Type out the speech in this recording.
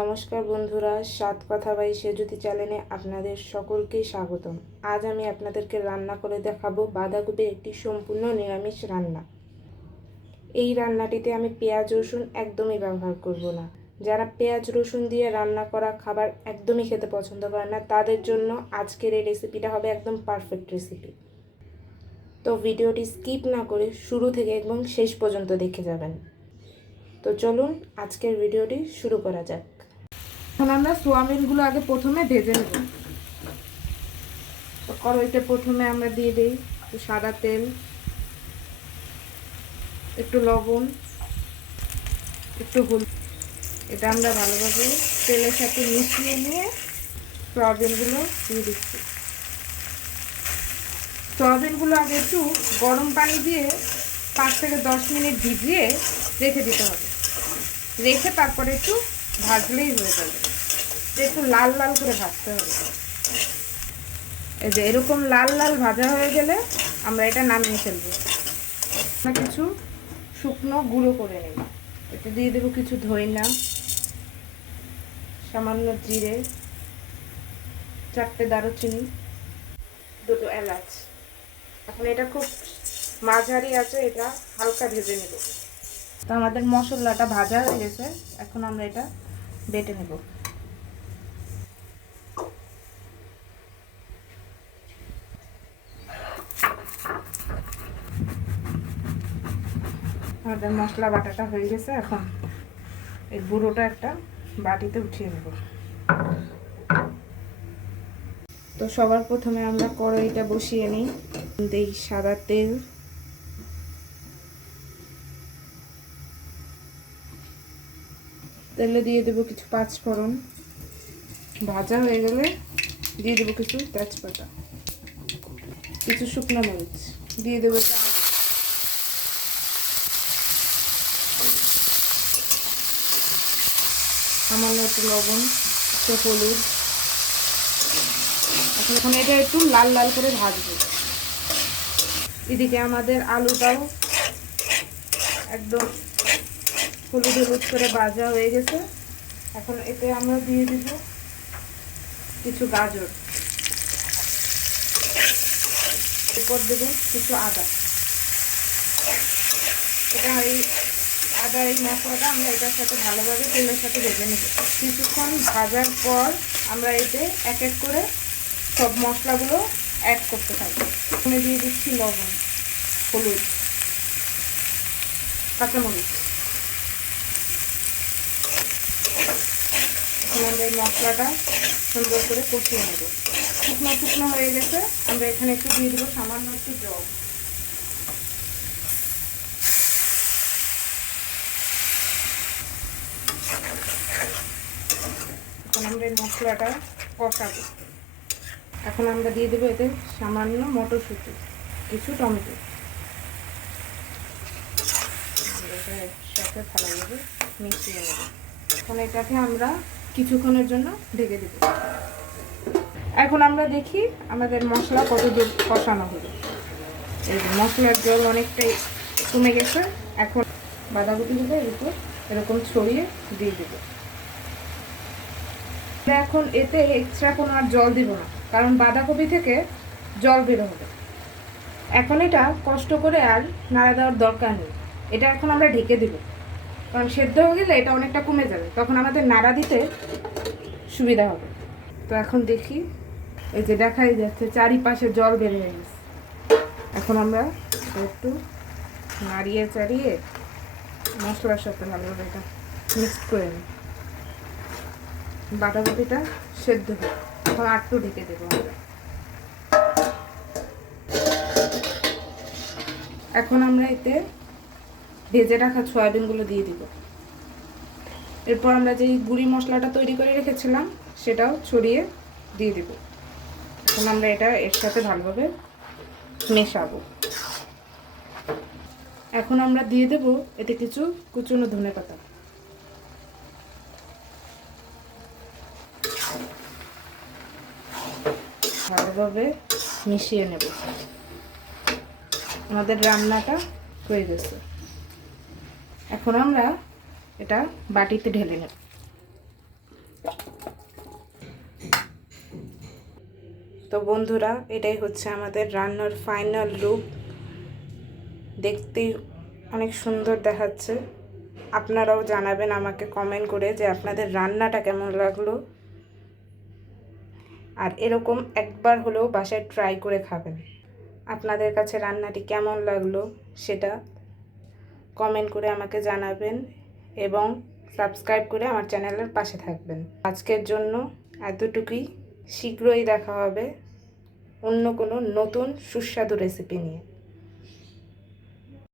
নমস্কার বন্ধুরা, সাত কথা বাই সেজুতি চ্যানেলে আপনাদের সকলকেই স্বাগতম। আজ আমি আপনাদেরকে রান্না করে দেখাবো বাঁধাকপির একটি সম্পূর্ণ নিরামিষ রান্না। এই রান্নাটিতে আমি পেঁয়াজ রসুন একদমই ব্যবহার করব না। যারা পেঁয়াজ রসুন দিয়ে রান্না করা খাবার একদমই খেতে পছন্দ করে না, তাদের জন্য আজকের এই রেসিপিটা হবে একদম পারফেক্ট রেসিপি। তো ভিডিওটি স্কিপ না করে শুরু থেকে একদম শেষ পর্যন্ত দেখে যাবেন। তো চলুন আজকের ভিডিওটি শুরু করা যাক। এখন আমরা সোয়াবিনগুলো আগে প্রথমে ভেজে নেব। তো কড়াইতে প্রথমে আমরা দিয়ে দিই একটু সাদা তেল, একটু লবণ, একটু হলুদ। এটা আমরা ভালোভাবে তেলের সাথে মিশিয়ে নিয়ে সোয়াবিনগুলো দিয়ে দিচ্ছি। সোয়াবিনগুলো আগে একটু গরম পানি দিয়ে 5 থেকে 10 মিনিট ভিজিয়ে রেখে দিতে হবে। রেখে তারপরে একটু ভাজলেই হয়ে যাবে। একটু লাল লাল করে ভাজতে হবে। এই যে এরকম লাল লাল ভাজা হয়ে গেলে আমরা এটা নামিয়ে ফেলবো। আমরা কিছু শুকনো গুঁড়ো করে নেব। এতে দিয়ে দেবো কিছু ধইনা, সামান্য জিরে, 4টে দারুচিনি, 2টো এলাচ। এখন এটা খুব মাঝারি আছে, এটা হালকা ভেজে নেব। তো আমাদের মশলাটা ভাজা হয়ে গেছে, এখন আমরা এটা বেটে নেব। আমাদের মশলা বাটাটা হয়ে গেছে। এখন এই গুঁড়োটা একটা বাটিতে উঠিয়ে নেব। তো সবার প্রথমে আমরা কড়াইটা বসিয়ে নিই। দিই সাদা তেল, তেলে দিয়ে দেবো কিছু পাঁচফোড়ন। ভাজা হয়ে গেলে দিয়ে দেবো কিছু তেজপাতা, কিছু শুকনো মরিচ, দিয়ে দেবো সামান্য একটু লবণ, একটু হলুদ। এখন এটা একটু লাল লাল করে ভাজবো। এদিকে আমাদের আলুটাও একদম হলুদ হলুদ করে ভাজা হয়ে গেছে। এখন এতে আমরা দিয়ে দিব কিছু গাজর, এরপর দেবো কিছু আদা। এটা এই আদা এই মশলাটা আমরা এটার সাথে ভালোভাবে তেলের সাথে ভেজে নেব। কিছুক্ষণ ভাজার পর আমরা এতে এক এক করে সব মশলাগুলো অ্যাড করতে থাকবো। এখানে দিয়ে দিচ্ছি লবণ, হলুদ, কাঁচামরিচ। এখন আমরা এই মশলাটা সুন্দর করে কষিয়ে নেব। শুকনো শুকনো হয়ে গেছে, আমরা এখানে একটু দিয়ে দেবো সামান্য একটু জল। এখন আমরা এই মশলাটা কষাবো। এখন আমরা দিয়ে দেবো এতে সামান্য মটরশুঁটি, কিছু টমেটো। এটা একসাথে ভালোভাবে মিশিয়ে নেব। এখন এটাকে আমরা কিছুক্ষণের জন্য ঢেকে দেব। এখন আমরা দেখি আমাদের মশলা কত দূর কষানো হলো। এই মশলার জল অনেকটাই কমে গেছে। এখন বাঁধাকপিগুলো এর উপর এরকম ছড়িয়ে দিয়ে দেবো। এখন এতে এক্সট্রা কোনো আর জল দিব না, কারণ বাঁধাকপি থেকে জল বের হবে। এখন এটা কষ্ট করে আর নাড়া দেওয়ার দরকার নেই। এটা এখন আমরা ঢেকে দেব, কারণ সেদ্ধ হয়ে গেলে এটা অনেকটা কমে যাবে, তখন আমাদের নাড়া দিতে সুবিধা হবে। তো এখন দেখি, এই যে দেখাই যাচ্ছে চারিপাশে জল বের হয়ে গেছে। এখন আমরা একটু নাড়িয়ে চাড়িয়ে মশলার সাথে ভালোভাবে এটা মিক্স করে নিই। বাঁধাকপিটা সেদ্ধ হবে, এখন আটটু ঢেকে দেবো আমরা। এখন আমরা এতে ভেজে রাখা সয়াবিনগুলো দিয়ে দিব। এরপর আমরা যেই গুঁড়ি মশলাটা তৈরি করে রেখেছিলাম সেটাও ছড়িয়ে দিয়ে দিব। এখন আমরা এটা এর সাথে ভালোভাবে মেশাবো। এখন আমরা দিয়ে দেব এতে কিছু কুচনো ধনেপাতা। ভালোভাবে মিশিয়ে নেব। আমাদের রান্নাটা হয়ে গেছে। এখন আমরা এটা বাটিতে ঢেলে নেব। তো বন্ধুরা, এটাই হচ্ছে আমাদের রান্নার ফাইনাল লুক। দেখতেই অনেক সুন্দর দেখাচ্ছে। আপনারাও জানাবেন আমাকে কমেন্ট করে যে আপনাদের রান্নাটা কেমন লাগলো। আর এরকম একবার হলেও বাসায় ট্রাই করে খাবেন। আপনাদের কাছে রান্নাটি কেমন লাগলো সেটা কমেন্ট করে আমাকে জানাবেন এবং সাবস্ক্রাইব করে আমার চ্যানেলের পাশে থাকবেন। আজকের জন্য এতটুকুই। শীঘ্রই দেখা হবে অন্য কোনো নতুন সুস্বাদু রেসিপি নিয়ে।